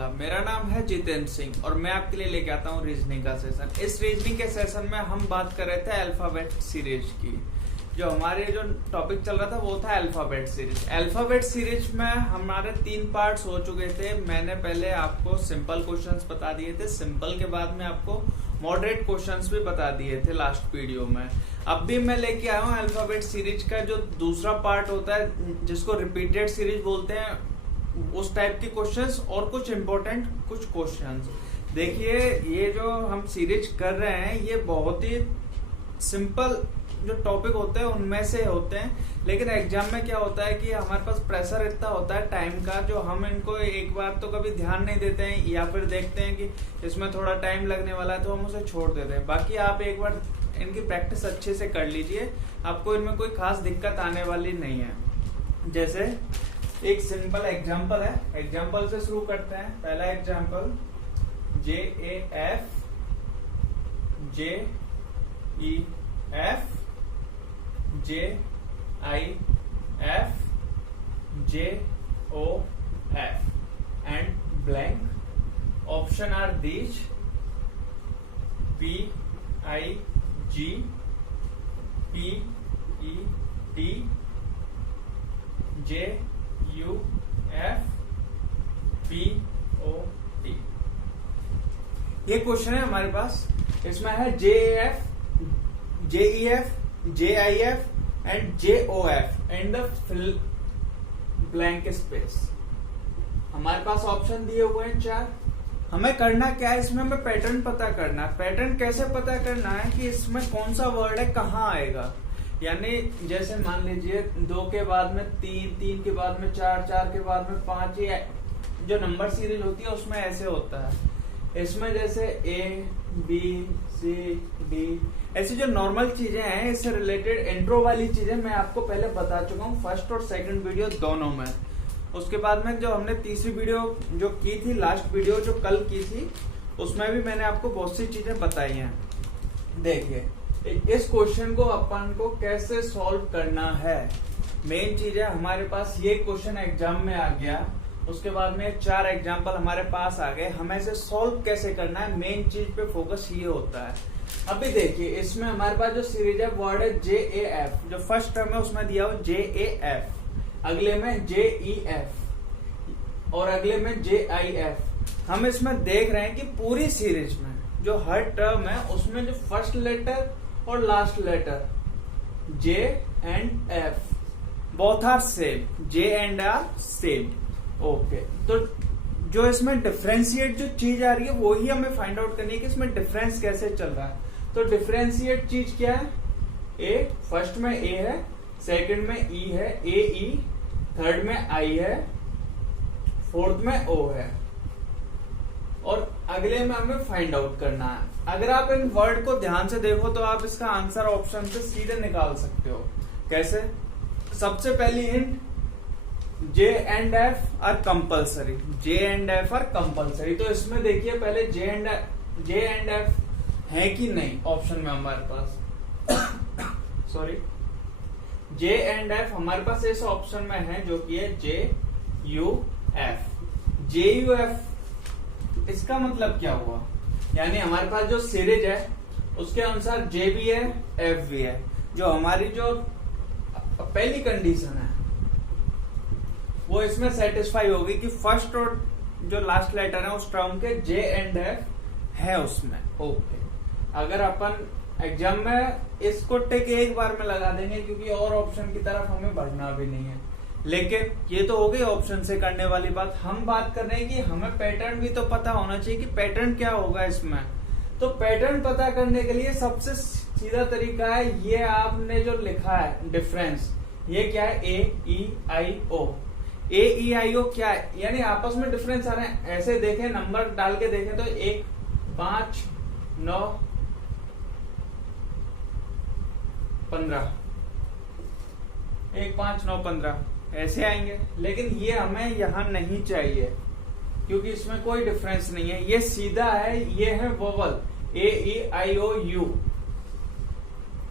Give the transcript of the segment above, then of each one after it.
वाला। मेरा नाम है जितेंद्र सिंह और मैं आपके लिए लेके आता हूँ रीजनिंग का सेशन। इस रीजनिंग के सेशन में हम बात कर रहे थे अल्फाबेट सीरीज की। जो हमारे जो टॉपिक चल रहा था वो था अल्फाबेट सीरीज। अल्फाबेट सीरीज में हमारे 3 पार्ट्स हो चुके थे। मैंने पहले आपको सिंपल क्वेश्चंस बता दिए थे, सिंपल के बाद में आपको मॉडरेट क्वेश्चंस भी बता दिए थे लास्ट वीडियो में। अब भी मैं लेके आया हूँ अल्फाबेट सीरीज का जो दूसरा पार्ट होता है, जिसको रिपीटेड सीरीज बोलते हैं, उस टाइप के क्वेश्चंस और कुछ इंपॉर्टेंट कुछ क्वेश्चंस। देखिए, ये जो हम सीरीज कर रहे हैं ये बहुत ही सिंपल जो टॉपिक होते हैं उनमें से होते हैं, लेकिन एग्जाम में क्या होता है कि हमारे पास प्रेशर इतना होता है टाइम का, जो हम इनको एक बार तो कभी ध्यान नहीं देते हैं या फिर देखते हैं कि इसमें थोड़ा टाइम लगने वाला है तो हम उसे छोड़ देते हैं। बाकी आप एक बार इनकी प्रैक्टिस अच्छे से कर लीजिए, आपको इनमें कोई खास दिक्कत आने वाली नहीं है। जैसे एक सिंपल एग्जांपल है, एग्जांपल से शुरू करते हैं। पहला example JAF JEF JIF JOF and blank. Option are these: PIG PET JUF POT। ये क्वेश्चन है हमारे पास। इसमें है JAF JEF JIF and JOF and the fill blank space. हमारे पास ऑप्शन दिए हुए हैं 4। हमें करना क्या है, इसमें हमें पैटर्न पता करना है। पैटर्न कैसे पता करना है कि इसमें कौन सा वर्ड है, कहाँ आएगा। यानी जैसे मान लीजिए 2 के बाद में 3, 3 के बाद में 4, 4 के बाद में 5, ये जो नंबर सीरीज होती है उसमें ऐसे होता है। इसमें जैसे ABCD ऐसी जो नॉर्मल चीजें हैं, इससे रिलेटेड इंट्रो वाली चीजें मैं आपको पहले बता चुका हूँ फर्स्ट और सेकंड वीडियो दोनों में। उसके बाद में जो हमने तीसरी वीडियो जो की थी, लास्ट वीडियो जो कल की थी, उसमें भी मैंने आपको बहुत सी चीजें बताई हैं। देखिए, इस क्वेश्चन को अपन को कैसे सॉल्व करना है, मेन चीज है हमारे पास। ये क्वेश्चन एग्जाम में आ गया, उसके बाद में 4 एग्जाम्पल हमारे पास आ गए। हमें इसे सॉल्व कैसे करना है, मेन चीज पे फोकस ये होता है। अभी देखिए, इसमें हमारे पास जो सीरीज है वर्ड है JAF। जो फर्स्ट टर्म है उसमें दिया हो JAF, अगले में JEF और अगले में JIF। हम इसमें देख रहे हैं कि पूरी सीरीज में जो हर टर्म है उसमें जो फर्स्ट लेटर और last letter J and F both are same, J and are same. Okay, तो जो इसमें डिफरेंशिएट जो चीज आ रही है वो ही हमें फाइंड आउट करनी है कि इसमें डिफरेंस कैसे चल रहा है। तो डिफरेंशिएट चीज क्या है, A, फर्स्ट में A है, सेकंड में E है AE, थर्ड में I है, फोर्थ में O है और अगले में हमें फाइंड आउट करना है। अगर आप इन वर्ड को ध्यान से देखो तो आप इसका आंसर ऑप्शन से सीधे निकाल सकते हो। कैसे? सबसे पहली hint, J and F are compulsory. J and F are compulsory. तो इसमें देखिए पहले J एंड F है कि नहीं ऑप्शन में हमारे पास सॉरी, J एंड F हमारे पास इस ऑप्शन में है जो कि है JUF। JUF इसका मतलब क्या हुआ, यानी हमारे पास जो सीरीज है उसके अनुसार J भी है F भी है। जो हमारी जो पहली कंडीशन है वो इसमें सेटिस्फाई होगी कि फर्स्ट और जो लास्ट लेटर है उस टर्म के J एंड F है उसमें। ओके, अगर अपन एग्जाम में इसको टिक एक बार में लगा देंगे क्योंकि और ऑप्शन की तरफ हमें बढ़ना भी नहीं है। लेकिन ये तो हो गई ऑप्शन से करने वाली बात। हम बात कर रहे हैं कि हमें पैटर्न भी तो पता होना चाहिए कि पैटर्न क्या होगा इसमें। तो पैटर्न पता करने के लिए सबसे सीधा तरीका है, ये आपने जो लिखा है डिफरेंस, ये क्या है AEIO। AEIO क्या है, यानी आपस में डिफरेंस आ रहे हैं। ऐसे देखें, नंबर डाल के देखें तो 1 5 9 15 1 5 9 15 ऐसे आएंगे। लेकिन ये हमें यहां नहीं चाहिए क्योंकि इसमें कोई डिफरेंस नहीं है, ये सीधा है, ये है वोवल AEIOU।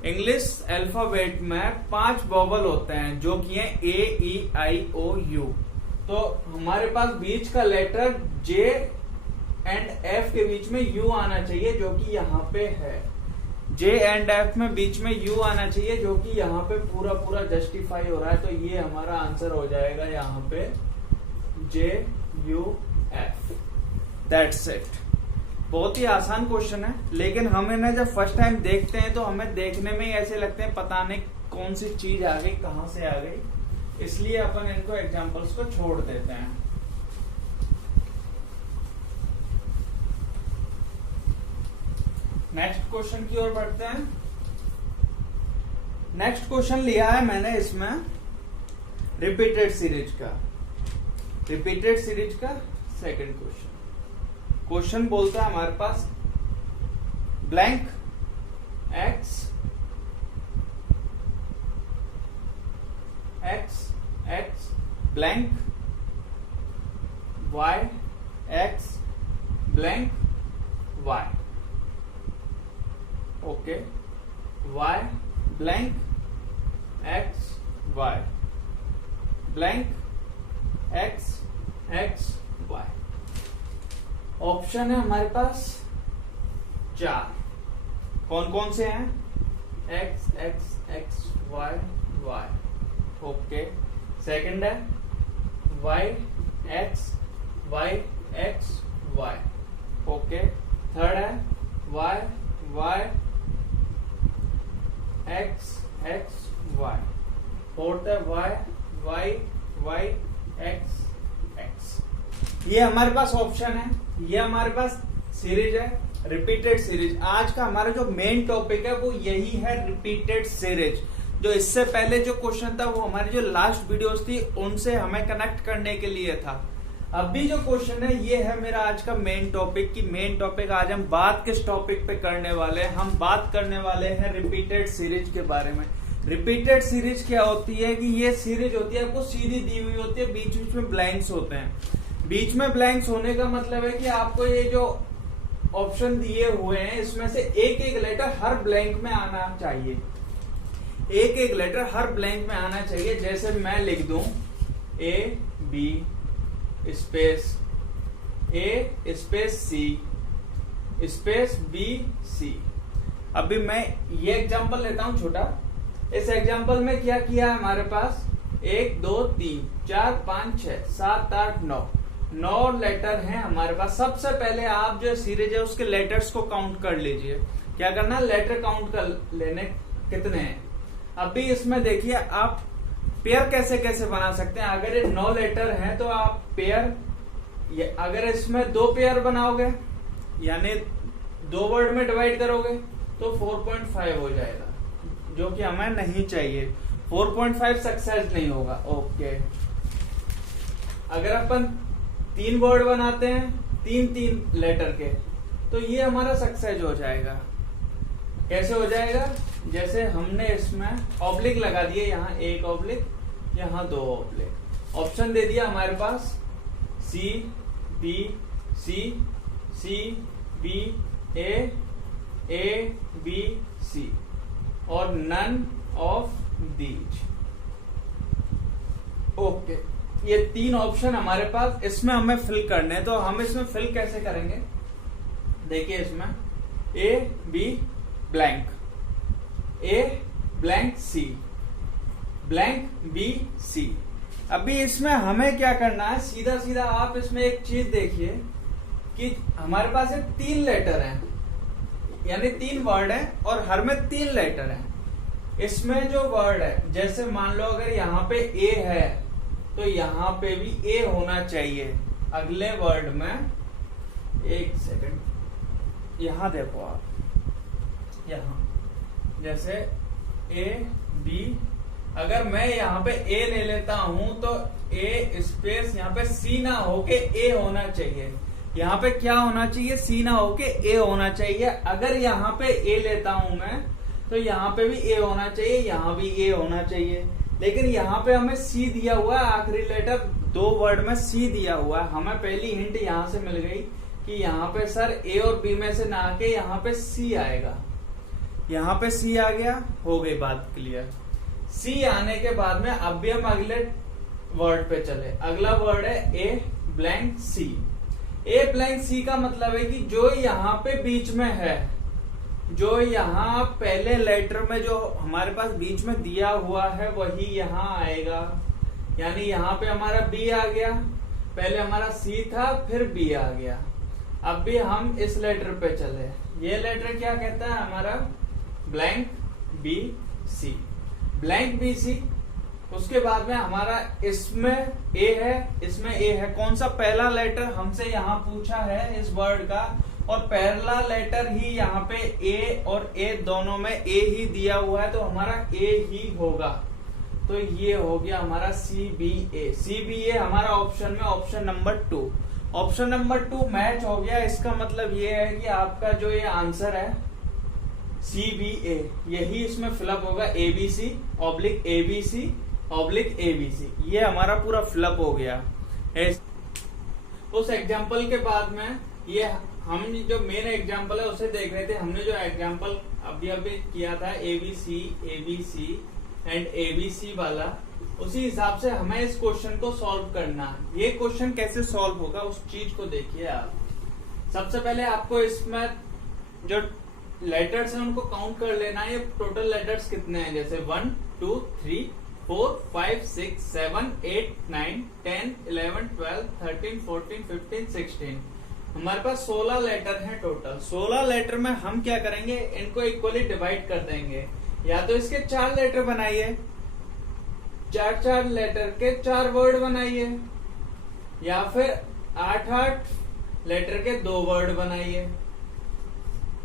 इंग्लिश अल्फाबेट में 5 वोवल होते हैं जो कि है AEIOU। तो हमारे पास बीच का लेटर जे एंड एफ के बीच में यू आना चाहिए, जो कि यहाँ पे है। जे एंड एफ में बीच में यू आना चाहिए, जो कि यहाँ पे पूरा पूरा जस्टिफाई हो रहा है। तो ये हमारा आंसर हो जाएगा यहाँ पे जे यू एफ। That's it. बहुत ही आसान क्वेश्चन है, लेकिन हम इन्हें जब फर्स्ट टाइम देखते हैं तो हमें देखने में ही ऐसे लगते हैं पता नहीं कौन सी चीज आ गई, कहां से आ गई, इसलिए अपन इनको एग्जांपल्स को छोड़ देते हैं। नेक्स्ट क्वेश्चन की ओर बढ़ते हैं। नेक्स्ट क्वेश्चन लिया है मैंने इसमें रिपीटेड सीरीज का। रिपीटेड सीरीज का सेकंड क्वेश्चन बोलता है हमारे पास blank X X X blank Y X blank Y. Okay, Y blank X Y blank X X Y. Option है हमारे पास 4। कौन कौन से हैं? X X X Y Y. Okay, second है Y X Y. Okay, third है Y Y X X Y. Fourth है Y Y Y X X. ये हमारे पास ऑप्शन है, ये हमारे पास सीरीज है रिपीटेड सीरीज। आज का हमारा जो मेन टॉपिक है वो यही है, रिपीटेड सीरीज। जो इससे पहले जो क्वेश्चन था वो हमारी जो लास्ट वीडियोस थी उनसे हमें कनेक्ट करने के लिए था। अभी जो क्वेश्चन है ये है मेरा आज का मेन टॉपिक। की मेन टॉपिक आज हम बात किस टॉपिक पे करने वाले हैं? हम बात करने वाले हैं रिपीटेड सीरीज के बारे में। रिपीटेड सीरीज क्या होती है कि ये सीरीज होती है आपको सीधी दी हुई होती है, बीच बीच में ब्लैंक्स होते हैं। बीच में ब्लैंक्स होने का मतलब है कि आपको ये जो ऑप्शन दिए हुए हैं इसमें से एक एक लेटर हर ब्लैंक में आना चाहिए। एक एक लेटर हर ब्लैंक में आना चाहिए। जैसे मैं लिख दूं A B space A space C space B C. अभी मैं ये एग्जांपल लेता हूं छोटा। इस एग्जांपल में क्या किया है हमारे पास 1 2 3 4 5 6 7 8 9 लेटर हैं हमारे पास। सबसे पहले आप जो सीरीज है उसके लेटर्स को काउंट कर लीजिए। क्या करना है? लेटर काउंट कर लेने कितने हैं। अभी इसमें देखिए आप पेयर कैसे कैसे बना सकते हैं। अगर ये 9 लेटर हैं तो आप पेयर, अगर इसमें 2 पेयर बनाओगे यानी 2 वर्ड में डिवाइड करोगे तो 4.5 हो जाएगा, जो कि हमें नहीं चाहिए। 4.5 सक्सेस नहीं होगा। ओके, अगर अपन 3 वर्ड बनाते हैं 3 लेटर के तो ये हमारा सक्सेस हो जाएगा। कैसे हो जाएगा? जैसे हमने इसमें ऑब्लिक लगा दिए, यहाँ 1 ऑब्लिक, यहाँ 2 ऑब्लिक। ऑप्शन दे दिया हमारे पास C B C C B A B C और नन ऑफ दीज। ओके, ये 3 ऑप्शन हमारे पास इसमें हमें फिल करने हैं। तो हम इसमें फिल कैसे करेंगे? देखिए इसमें A B blank, A blank C blank B C. अभी इसमें हमें क्या करना है? सीधा सीधा आप इसमें एक चीज देखिए कि हमारे पास 3 लेटर हैं, यानी 3 वर्ड है और हर में 3 लेटर है। इसमें जो वर्ड है, जैसे मान लो अगर यहाँ पे ए है तो यहाँ पे भी ए होना चाहिए अगले वर्ड में। एक सेकंड, यहाँ देखो आप, यहाँ जैसे ए बी, अगर मैं यहाँ पे ए ले लेता हूं तो ए स्पेस यहाँ पे सी ना होके ए होना चाहिए। यहाँ पे क्या होना चाहिए? सी ना होके ए होना चाहिए। अगर यहाँ पे ए लेता हूं मैं तो यहाँ पे भी ए होना चाहिए, यहाँ भी ए होना चाहिए। लेकिन यहाँ पे हमें सी दिया हुआ है, आखिरी लेटर 2 वर्ड में सी दिया हुआ है। हमें पहली हिंट यहाँ से मिल गई कि यहाँ पे सर ए और बी में से ना आके यहाँ पे सी आएगा। यहाँ पे सी आ गया, हो गई बात क्लियर। सी आने के बाद में अब भी हम अगले वर्ड पे चले। अगला वर्ड है ए ब्लैंक सी। ए ब्लैंक सी का मतलब है कि जो यहाँ पे बीच में है, जो यहाँ पहले लेटर में जो हमारे पास बीच में दिया हुआ है वही यहाँ आएगा। यानी यहाँ पे हमारा बी आ गया, पहले हमारा सी था फिर बी आ गया। अब भी हम इस लेटर पे चले। ये लेटर क्या कहता है हमारा? Blank B C, blank B C. उसके बाद में हमारा इसमें ए है, इसमें ए है। कौन सा? पहला लेटर हमसे यहाँ पूछा है इस वर्ड का, और पहला लेटर ही यहाँ पे ए और ए दोनों में ए ही दिया हुआ है, तो हमारा ए ही होगा। तो ये हो गया हमारा सी बी ए। सी बी ए हमारा ऑप्शन में option number 2। Option number 2 match हो गया। इसका मतलब ये है कि आपका जो ये आंसर है सी बी ए, यही इसमें फिलअप होगा। A B C oblique A B C oblique A B C, ये हमारा पूरा फिलअप हो गया। उस एग्जाम्पल के बाद में ये हम जो मेन एग्जाम्पल है उसे देख रहे थे। हमने जो एग्जाम्पल अभी अभी किया था A B C and A B C वाला, उसी हिसाब से हमें इस क्वेश्चन को सॉल्व करना है। ये क्वेश्चन कैसे सॉल्व होगा उस चीज को देखिए आप। सबसे पहले आपको इसमें जो लेटर्स हैं उनको काउंट कर लेना है। ये टोटल लेटर्स कितने हैं? जैसे 1 2 3 4 5 6 7 8 9 10 11 12 13 14 15 16। हमारे पास 16 लेटर हैं टोटल। 16 लेटर में हम क्या करेंगे? इनको इक्वली डिवाइड कर देंगे। या तो इसके 4 लेटर बनाइए, 4 लेटर के 4 वर्ड बनाइए, या फिर 8 लेटर के 2 वर्ड बनाइए।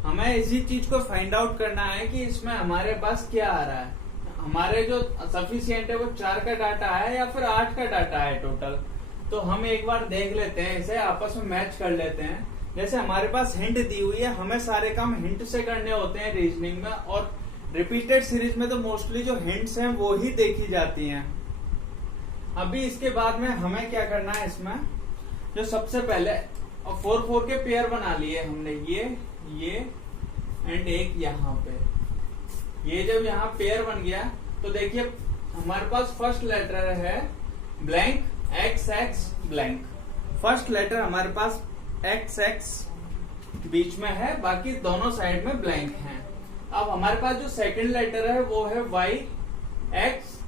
हमें इसी चीज को फाइंड आउट करना है कि इसमें हमारे पास क्या आ रहा है। हमारे जो सफिशिएंट है वो 4 का डाटा है या फिर 8 का डाटा है टोटल। तो हम एक बार देख लेते हैं, इसे आपस में मैच कर लेते हैं। जैसे हमारे पास हिंट दी हुई है, हमें सारे काम हिंट से करने होते हैं रीजनिंग में, और रिपीटेड सीरीज में तो मोस्टली जो हिंट्स हैं वो ही देखी जाती हैं। अभी इसके बाद में हमें क्या करना है? इसमें जो सबसे पहले 4 के पेयर बना लिए हमने, ये एंड एक यहाँ पे। ये जब यहाँ पेयर बन गया तो देखिए हमारे पास फर्स्ट लेटर है blank X X blank. First letter हमारे पास एक्स एक्स बीच में है, बाकी दोनों साइड में ब्लैंक हैं। अब हमारे पास जो सेकंड लेटर है वो है वाई एक्स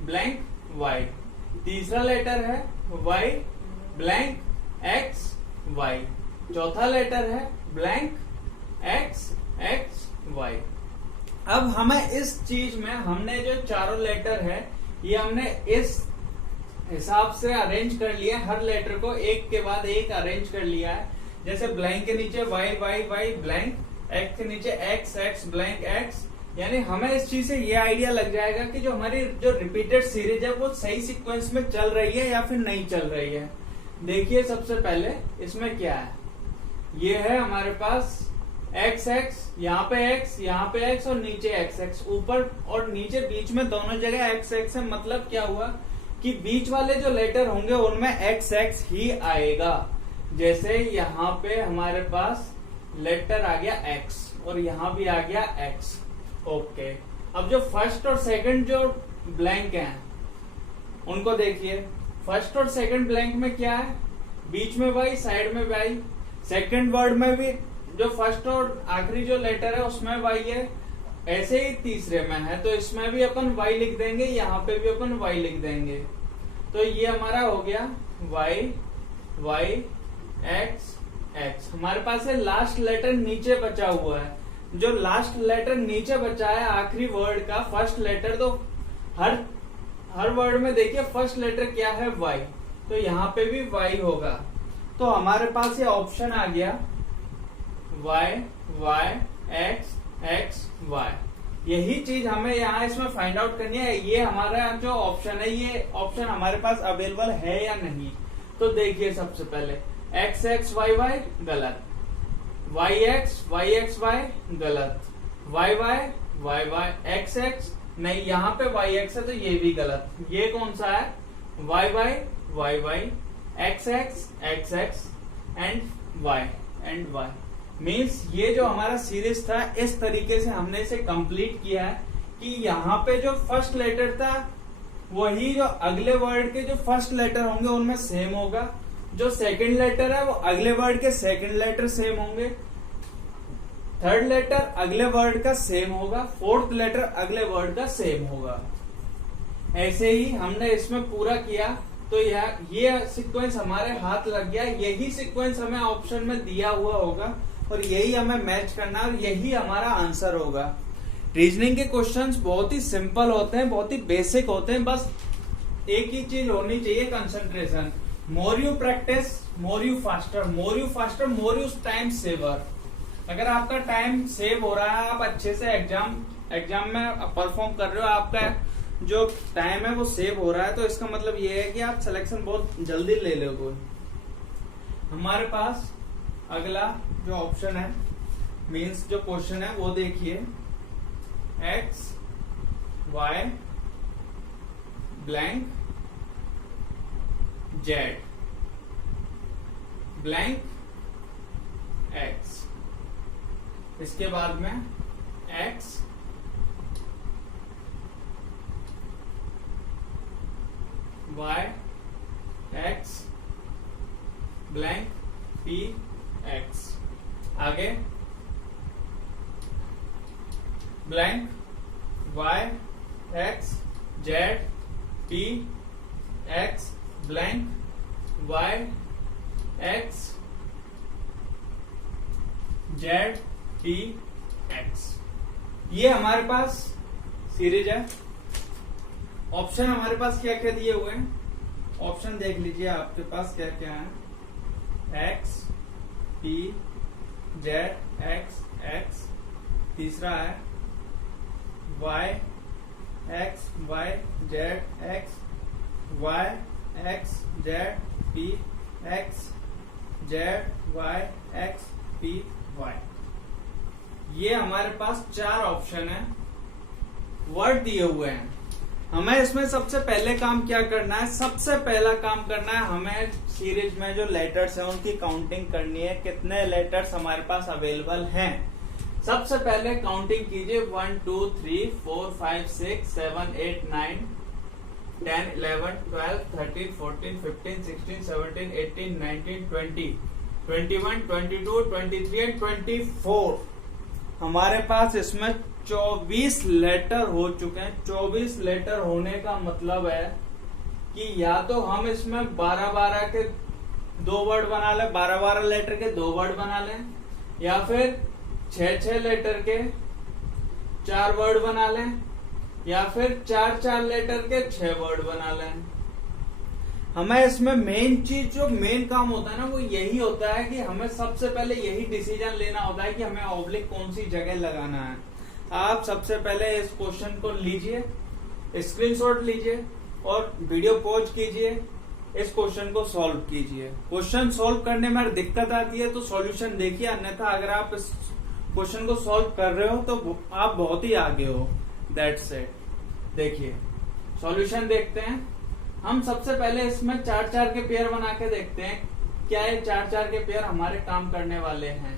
ब्लैंक वाई। तीसरा लेटर है वाई ब्लैंक एक्स वाई। चौथा लेटर है ब्लैंक एक्स एक्स वाई। अब हमें इस चीज में हमने जो चारों लेटर है ये हमने इस हिसाब से अरेंज कर लिया। हर लेटर को एक के बाद एक अरेंज कर लिया है। जैसे ब्लैंक के नीचे Y Y Y blank, X के नीचे एक्स एक्स ब्लैंक एक्स। यानी हमें इस चीज से ये आइडिया लग जाएगा कि जो हमारी जो रिपीटेड सीरीज है वो सही सीक्वेंस में चल रही है या फिर नहीं चल रही है। देखिए सबसे पहले इसमें क्या है? ये है हमारे पास एक्स एक्स, यहाँ पे एक्स, यहाँ पे एक्स और नीचे एक्स एक्स। ऊपर और नीचे बीच में दोनों जगह एक्स एक्स है। मतलब क्या हुआ कि बीच वाले जो लेटर होंगे उनमें एक्स एक्स ही आएगा। जैसे यहाँ पे हमारे पास लेटर आ गया एक्स और यहाँ भी आ गया एक्स। ओके, अब जो फर्स्ट और सेकंड जो ब्लैंक हैं उनको देखिए। फर्स्ट और सेकंड ब्लैंक में क्या है? बीच में वाई, साइड में वाई। सेकंड वर्ड में भी जो फर्स्ट और आखिरी जो लेटर है उसमें वाई है। ऐसे ही तीसरे में है तो इसमें भी अपन वाई लिख देंगे, यहाँ पे भी अपन वाई लिख देंगे। तो ये हमारा हो गया वाई वाई एक्स एक्स। हमारे पास है लास्ट लेटर नीचे बचा हुआ है। जो लास्ट लेटर नीचे बचा है आखिरी वर्ड का फर्स्ट लेटर, तो हर वर्ड में देखिए फर्स्ट लेटर क्या है? वाई। तो यहाँ पे भी वाई होगा। तो हमारे पास ये ऑप्शन आ गया Y Y X X Y. यही चीज हमें यहाँ इसमें फाइंड आउट करनी है। ये हमारा जो ऑप्शन है ये ऑप्शन हमारे पास अवेलेबल है या नहीं। तो देखिए सबसे पहले एक्स एक्स वाई वाई गलत, वाई एक्स वाई गलत, वाई वाई एक्स एक्स नहीं, यहाँ पे वाई एक्स है तो ये भी गलत। ये कौन सा है? Y Y X X and Y. Means ये जो हमारा सीरीज था इस तरीके से हमने इसे कंप्लीट किया है कि यहाँ पे जो फर्स्ट लेटर था वही जो अगले वर्ड के जो फर्स्ट लेटर होंगे उनमें सेम होगा, जो सेकंड लेटर है वो अगले वर्ड के सेकंड लेटर सेम होंगे, थर्ड लेटर अगले वर्ड का सेम होगा, फोर्थ लेटर अगले वर्ड का सेम होगा। ऐसे ही हमने इसमें पूरा किया तो ये सीक्वेंस हमारे हाथ लग गया। यही सीक्वेंस हमें ऑप्शन में दिया हुआ होगा और यही हमें मैच करना और यही हमारा आंसर होगा। रीजनिंग के क्वेश्चंस बहुत ही सिंपल होते हैं, बहुत ही बेसिक होते हैं, बस एक ही चीज होनी चाहिए, concentration. More you practice more you faster, more you faster more you time saver. अगर आपका टाइम सेव हो रहा है, आप अच्छे से एग्जाम में परफॉर्म कर रहे हो, आपका जो टाइम है वो सेव हो रहा है, तो इसका मतलब ये है कि आप सिलेक्शन बहुत जल्दी ले लोगे। हमारे पास अगला जो ऑप्शन है, मीन्स जो क्वेश्चन है वो देखिए, x y blank z blank x, इसके बाद में x y x blank p x, आगे blank y x z p x blank y x z p x। ये हमारे पास सीरीज है। ऑप्शन हमारे पास क्या क्या दिए हुए हैं, ऑप्शन देख लीजिए आपके पास क्या क्या है, x p z x x, तीसरा है y x y z x y x z p x z y x p y। ये हमारे पास चार ऑप्शन है, वर्ड दिए हुए हैं। हमें इसमें सबसे पहले काम क्या करना है, सबसे पहला काम करना है, हमें सीरीज में जो लेटर्स हैं उनकी काउंटिंग करनी है, कितने लेटर्स हमारे पास अवेलेबल हैं। सबसे पहले काउंटिंग कीजिए, 1 2 3 4 5 6 7 8 9 10 11 12 13 14 15 16 17 18 19 20 21 22 23 एंड 24। हमारे पास इसमें 24 लेटर हो चुके हैं। 24 लेटर होने का मतलब है कि या तो हम इसमें 12-12 के 2 वर्ड बना लें, 12-12 लेटर के 2 वर्ड बना लें, या फिर 6-6 लेटर के 4 वर्ड बना लें, या फिर 4-4 लेटर के 6 वर्ड बना लें। हमें इसमें मेन चीज, जो मेन काम होता है ना, वो यही होता है कि हमें सबसे पहले यही डिसीजन लेना होता है कि हमें ऑब्लिक कौन सी जगह लगाना है। आप सबसे पहले इस क्वेश्चन को लीजिए, स्क्रीनशॉट लीजिए और वीडियो पॉज कीजिए, इस क्वेश्चन को सॉल्व कीजिए। क्वेश्चन सॉल्व करने में दिक्कत आती है तो सॉल्यूशन देखिए, अन्यथा अगर आप इस क्वेश्चन को सॉल्व कर रहे हो तो आप बहुत ही आगे हो। That's it. देखिए सॉल्यूशन देखते हैं। हम सबसे पहले इसमें 4-4 के पेयर बना के देखते हैं, क्या ये 4-4 के पेयर हमारे काम करने वाले हैं।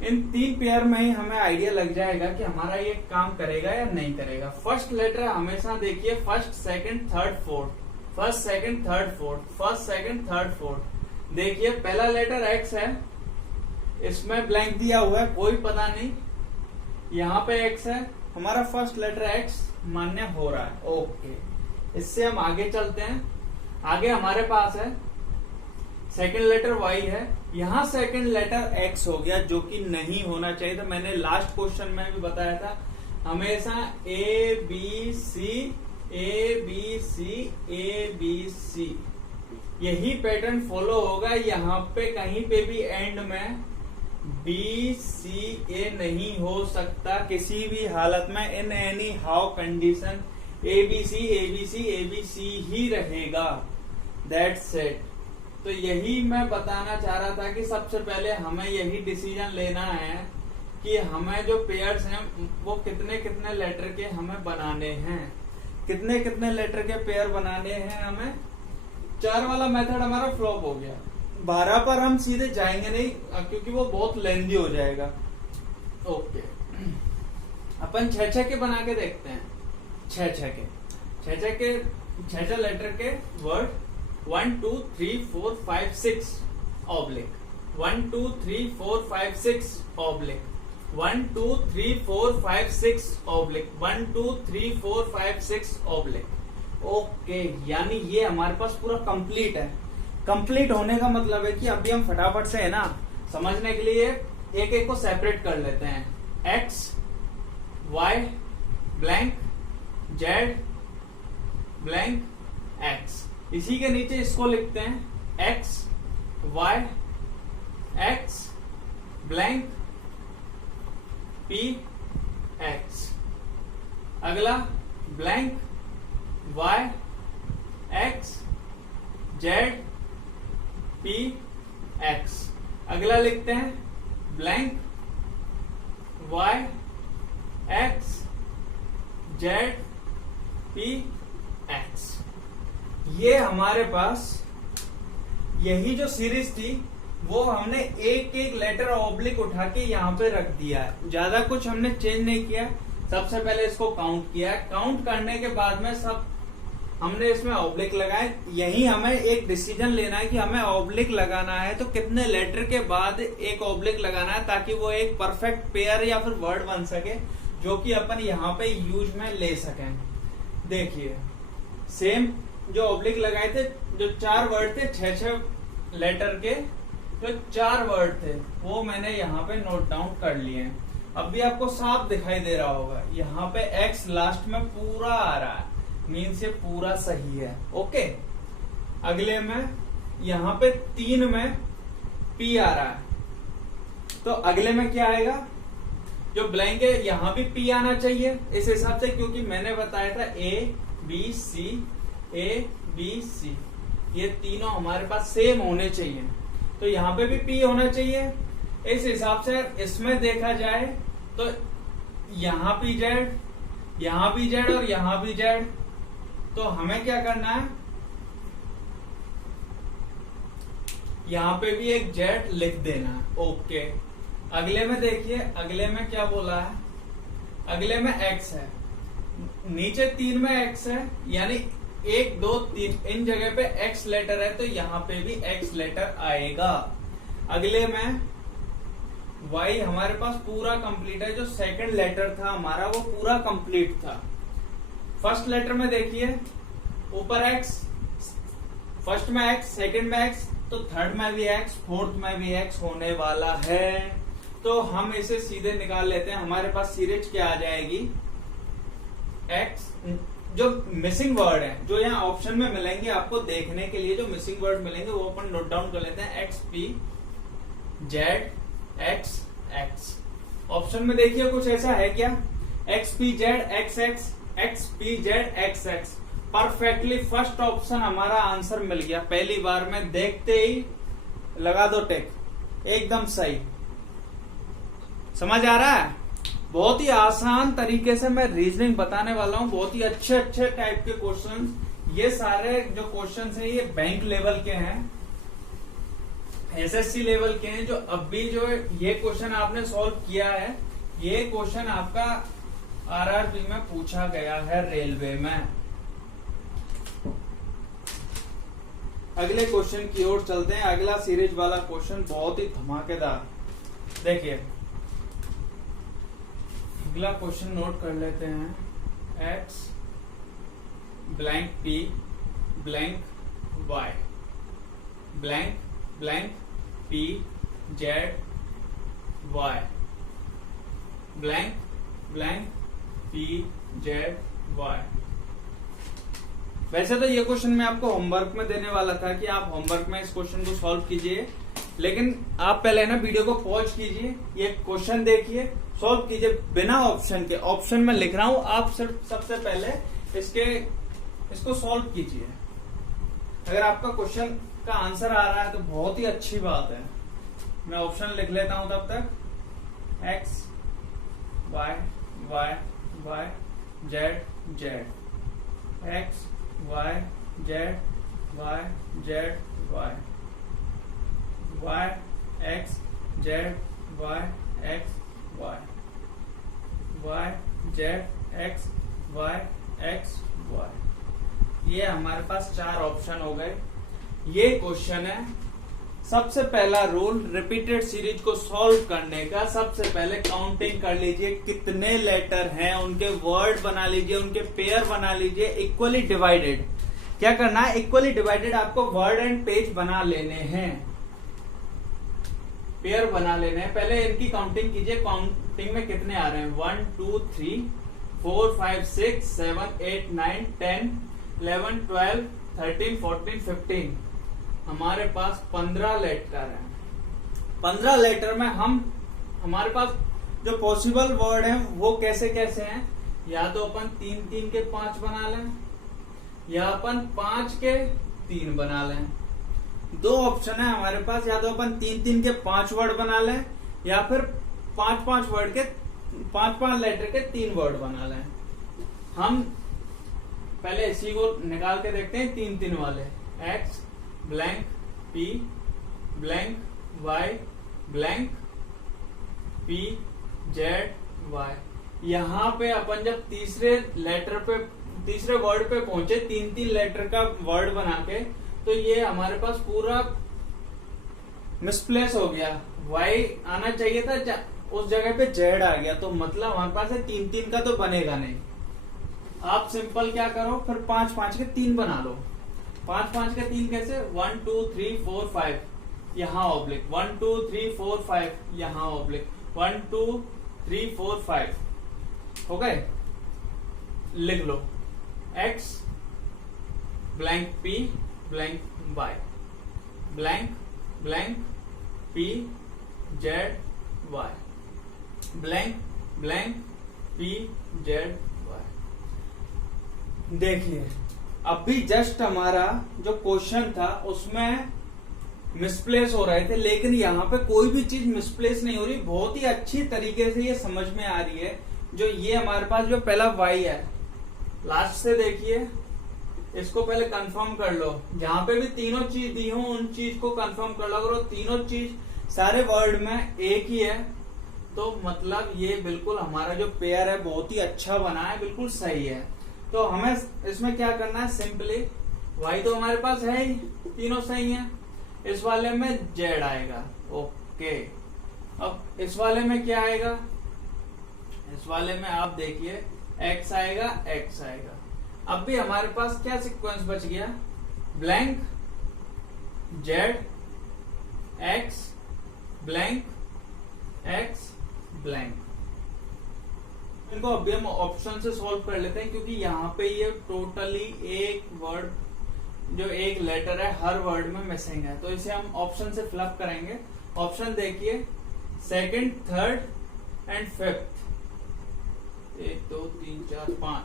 इन 3 पेयर में ही हमें आइडिया लग जाएगा कि हमारा ये काम करेगा या नहीं करेगा। फर्स्ट लेटर हमेशा देखिए first second third fourth, first second third fourth, first second third fourth. देखिए पहला लेटर एक्स है, इसमें ब्लैंक दिया हुआ है, कोई पता नहीं, यहाँ पे एक्स है, हमारा फर्स्ट लेटर एक्स मान्य हो रहा है। ओके, इससे हम आगे चलते हैं। आगे हमारे पास है सेकंड लेटर वाई है, यहां सेकंड लेटर एक्स हो गया, जो कि नहीं होना चाहिए था। मैंने लास्ट क्वेश्चन में भी बताया था, हमेशा A B C A B C A B C यही पैटर्न फॉलो होगा। यहाँ पे कहीं पे भी एंड में बी सी ए नहीं हो सकता किसी भी हालत में। In any how condition A B C A B C A B C ही रहेगा। That's it. तो यही मैं बताना चाह रहा था कि सबसे पहले हमें यही डिसीजन लेना है कि हमें जो पेयर्स हैं वो कितने कितने लेटर के हमें बनाने हैं, कितने कितने लेटर के पेयर बनाने हैं हमें। 4 वाला मेथड हमारा फ्लॉप हो गया। 12 पर हम सीधे जाएंगे नहीं क्योंकि वो बहुत लेंदी हो जाएगा। ओके, अपन 6 के बना के देखते हैं। 6 लेटर के word 1 2 3 4 5 6 oblique 1 2 3 4 5 6 oblique 1 2 3 4 5 6 oblique 1 2 3 4 5 6 oblique. Okay, यानी ये हमारे पास पूरा कंप्लीट है। कंप्लीट होने का मतलब है कि अभी हम फटाफट से है ना समझने के लिए एक एक को सेपरेट कर लेते हैं। X Y blank Z blank X, इसी के नीचे इसको लिखते हैं X Y X blank P X. अगला blank Y X Z P X. अगला लिखते हैं blank Y X Z P X. ये हमारे पास यही जो सीरीज थी वो हमने एक एक लेटर ऑब्लिक उठा के यहाँ पे रख दिया है। ज्यादा कुछ हमने चेंज नहीं किया। सबसे पहले इसको काउंट किया है, काउंट करने के बाद में सब हमने इसमें ऑब्लिक लगाए। यही हमें एक डिसीजन लेना है कि हमें ऑब्लिक लगाना है तो कितने लेटर के बाद एक ऑब्लिक लगाना है, ताकि वो एक परफेक्ट पेयर या फिर वर्ड बन सके जो कि अपन यहाँ पे यूज में ले सकें। देखिए सेम जो ऑब्लिक लगाए थे, जो 4 वर्ड थे 6 लेटर के, जो 4 वर्ड थे वो मैंने यहाँ पे नोट डाउन कर लिए हैं। अब भी आपको साफ दिखाई दे रहा होगा, यहाँ पे एक्स लास्ट में पूरा आ रहा है, मीन्स ये पूरा सही है। ओके, अगले में यहाँ पे 3 में पी आ रहा है, तो अगले में क्या आएगा? जो ब्लैंक है यहाँ भी पी आना चाहिए इस हिसाब से, क्योंकि मैंने बताया था ए बी सी ये तीनों हमारे पास सेम होने चाहिए, तो यहाँ पे भी पी होना चाहिए। इस हिसाब से इसमें देखा जाए तो यहाँ भी जेड, यहाँ भी जेड और यहाँ भी जेड, तो हमें क्या करना है, यहाँ पे भी एक जेड लिख देना है। ओके, अगले में देखिए, अगले में क्या बोला है? अगले में एक्स है, नीचे 3 में एक्स है, यानी 1 2 3 इन जगह पे एक्स लेटर है, तो यहाँ पे भी एक्स लेटर आएगा। अगले में वाई हमारे पास पूरा कंप्लीट है, जो सेकंड लेटर था हमारा वो पूरा कंप्लीट था। फर्स्ट लेटर में देखिए ऊपर एक्स, फर्स्ट में एक्स, सेकंड में एक्स, तो थर्ड में भी एक्स, फोर्थ में भी एक्स होने वाला है। तो हम इसे सीधे निकाल लेते हैं। हमारे पास सीरीज क्या आ जाएगी? एक्स, जो मिसिंग वर्ड है जो यहाँ ऑप्शन में मिलेंगे आपको देखने के लिए, जो मिसिंग वर्ड मिलेंगे वो अपन नोट डाउन कर लेते हैं। X P Z x x. Option में देखिए कुछ ऐसा है क्या? X P Z x X, x P Z x x. Perfectly first option हमारा आंसर मिल गया। पहली बार में देखते ही लगा दो टिक, एकदम सही। समझ आ रहा है? बहुत ही आसान तरीके से मैं रीजनिंग बताने वाला हूं, बहुत ही अच्छे अच्छे टाइप के क्वेश्चंस। ये सारे जो क्वेश्चंस हैं ये बैंक लेवल के हैं, एसएससी लेवल के हैं। जो अभी जो ये क्वेश्चन आपने सॉल्व किया है, ये क्वेश्चन आपका आरआरबी में पूछा गया है, रेलवे में। अगले क्वेश्चन की ओर चलते हैं। अगला सीरीज वाला क्वेश्चन बहुत ही धमाकेदार। देखिए अगला क्वेश्चन नोट कर लेते हैं। X blank P blank Y blank blank P Z Y blank blank P Z Y. वैसे तो ये क्वेश्चन मैं आपको होमवर्क में देने वाला था कि आप होमवर्क में इस क्वेश्चन को सॉल्व कीजिए, लेकिन आप पहले ना वीडियो को पॉज कीजिए, ये क्वेश्चन देखिए, सॉल्व कीजिए बिना ऑप्शन के। ऑप्शन में लिख रहा हूं, आप सिर्फ सबसे पहले इसको सॉल्व कीजिए। अगर आपका क्वेश्चन का आंसर आ रहा है तो बहुत ही अच्छी बात है। मैं ऑप्शन लिख लेता हूं तब तक। X Y Y Y Z Z, X Y Z Y Z Y, Y X Z Y X Y, Y Z X Y X Y, ये हमारे पास 4 ऑप्शन हो गए। ये क्वेश्चन है। सबसे पहला रूल रिपीटेड सीरीज को सॉल्व करने का, सबसे पहले काउंटिंग कर लीजिए कितने लेटर हैं, उनके वर्ड बना लीजिए, उनके पेयर बना लीजिए, इक्वली डिवाइडेड। क्या करना है, इक्वली डिवाइडेड आपको वर्ड एंड पेज बना लेने हैं, पेयर बना लेने हैं। पहले इनकी काउंटिंग कीजिए, काउंटिंग में कितने आ रहे हैं, 1 2 3 4 5 6 7 8 9 10 11 12 13 14 15, हमारे पास 15 लेटर हैं। 15 लेटर में हमारे पास जो पॉसिबल वर्ड हैं वो कैसे कैसे हैं, या तो अपन 3 3 के 5 बना लें, या अपन 5 के 3 बना लें। 2 ऑप्शन है हमारे पास, या तो अपन 3 3 के 5 वर्ड बना लें, या फिर 5 5 वर्ड के 5 5 लेटर के 3 वर्ड बना लें। हम पहले इसी को निकाल के देखते हैं, 3 3 वाले, X blank P blank Y blank P Z Y. यहां पे अपन जब तीसरे वर्ड पे पहुंचे, 3 3 लेटर का वर्ड बना के, तो ये हमारे पास पूरा मिसप्लेस हो गया। वाई आना चाहिए था, उस जगह पे जेड आ गया, तो मतलब हमारे पास 3 3 का तो बनेगा नहीं। आप सिंपल क्या करो, फिर 5 5 के 3 बना लो। 5 5 के 3 कैसे, 1 2 3 4 5, यहाँ ऑब्लिक, 1 2 3 4 5, यहाँ ऑब्लिक, 1 2 3 4 5 हो गए। लिख लो x blank p blank y blank blank p z y blank blank p z y। देखिए अभी जस्ट हमारा जो क्वेश्चन था उसमें मिसप्लेस हो रहे थे, लेकिन यहाँ पे कोई भी चीज मिसप्लेस नहीं हो रही, बहुत ही अच्छी तरीके से ये समझ में आ रही है। जो ये हमारे पास जो पहला y है, लास्ट से देखिए, इसको पहले कंफर्म कर लो। जहां पे भी तीनों चीज दी हो उन चीज को कंफर्म कर लो। अगर वो तीनों चीज सारे वर्ड में एक ही है तो मतलब ये बिल्कुल हमारा जो पेयर है बहुत ही अच्छा बना है, बिल्कुल सही है। तो हमें इसमें क्या करना है, सिंपली y तो हमारे पास है ही, तीनों सही है, इस वाले में z आएगा। ओके, अब इस वाले में क्या आएगा, इस वाले में आप देखिए x आएगा, x आएगा। अब भी हमारे पास क्या सीक्वेंस बच गया, blank z x blank x blank. इनको अभी हम ऑप्शन से सॉल्व कर लेते हैं, क्योंकि यहाँ पे ये टोटली एक वर्ड जो एक लेटर है हर वर्ड में मिसिंग है, तो इसे हम ऑप्शन से फिलअप करेंगे। ऑप्शन देखिए, second third and fifth, 1 2 3 4 5,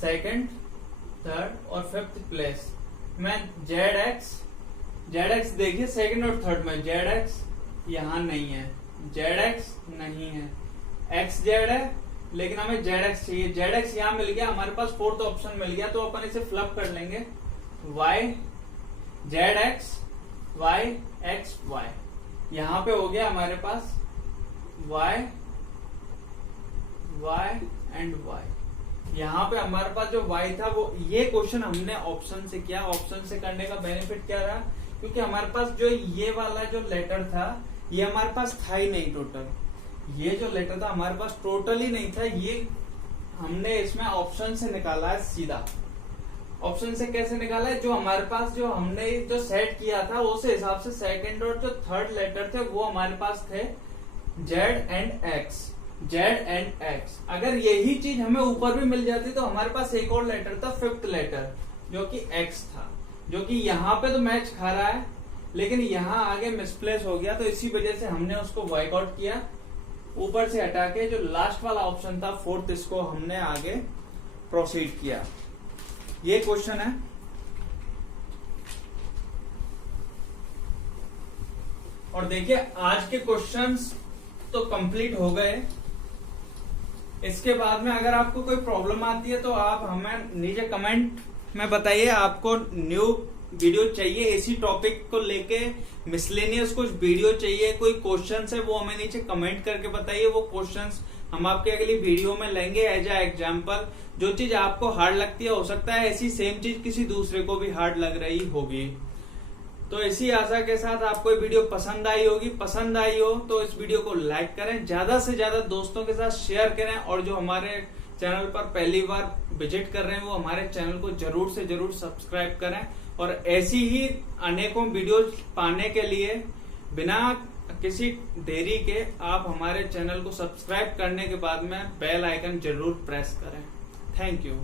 second third और फिफ्थ प्लेस में जेड एक्स देखिए, सेकंड और थर्ड में जेड एक्स यहाँ नहीं है, जेड एक्स नहीं है, एक्स जेड है लेकिन हमें जेड एक्स चाहिए, जेड एक्स यहाँ मिल गया, हमारे पास फोर्थ ऑप्शन मिल गया, तो अपन इसे फ्लप कर लेंगे, Y Z X Y X Y. यहाँ पे हो गया हमारे पास वाई वाई एंड वाई। यहाँ पे हमारे पास जो y था वो, ये क्वेश्चन हमने ऑप्शन से किया। ऑप्शन से करने का बेनिफिट क्या रहा, क्योंकि हमारे पास जो ये वाला जो लेटर था ये हमारे पास था ही नहीं टोटल, ये जो लेटर था हमारे पास टोटल ही नहीं था, ये हमने इसमें ऑप्शन से निकाला है सीधा। ऑप्शन से कैसे निकाला है, जो हमारे पास जो हमने जो सेट किया था उस हिसाब से सेकंड और जो थर्ड लेटर थे वो हमारे पास थे Z and x, Z and x. अगर यही चीज हमें ऊपर भी मिल जाती तो हमारे पास एक और लेटर था, फिफ्थ लेटर, जो कि एक्स था, जो कि यहाँ पे तो मैच खा रहा है लेकिन यहाँ आगे मिसप्लेस हो गया, तो इसी वजह से हमने उसको वाइक आउट किया, ऊपर से हटा के जो लास्ट वाला ऑप्शन था फोर्थ, इसको हमने आगे प्रोसीड किया। ये क्वेश्चन है। और देखिए आज के क्वेश्चंस तो कंप्लीट हो गए। इसके बाद में अगर आपको कोई प्रॉब्लम आती है तो आप हमें नीचे कमेंट में बताइए, आपको न्यू वीडियो चाहिए इसी टॉपिक को लेके, मिसलेनियस कुछ वीडियो चाहिए, कोई क्वेश्चंस है वो हमें नीचे कमेंट करके बताइए, वो क्वेश्चंस हम आपके अगली वीडियो में लेंगे एज अ एग्जाम्पल। जो चीज आपको हार्ड लगती है, हो सकता है ऐसी सेम चीज किसी दूसरे को भी हार्ड लग रही होगी। तो इसी आशा के साथ आपको ये वीडियो पसंद आई होगी। पसंद आई हो तो इस वीडियो को लाइक करें, ज्यादा से ज्यादा दोस्तों के साथ शेयर करें, और जो हमारे चैनल पर पहली बार विजिट कर रहे हैं वो हमारे चैनल को जरूर से जरूर सब्सक्राइब करें। और ऐसी ही अनेकों वीडियोज पाने के लिए बिना किसी देरी के आप हमारे चैनल को सब्सक्राइब करने के बाद में बेल आइकन जरूर प्रेस करें। Thank you.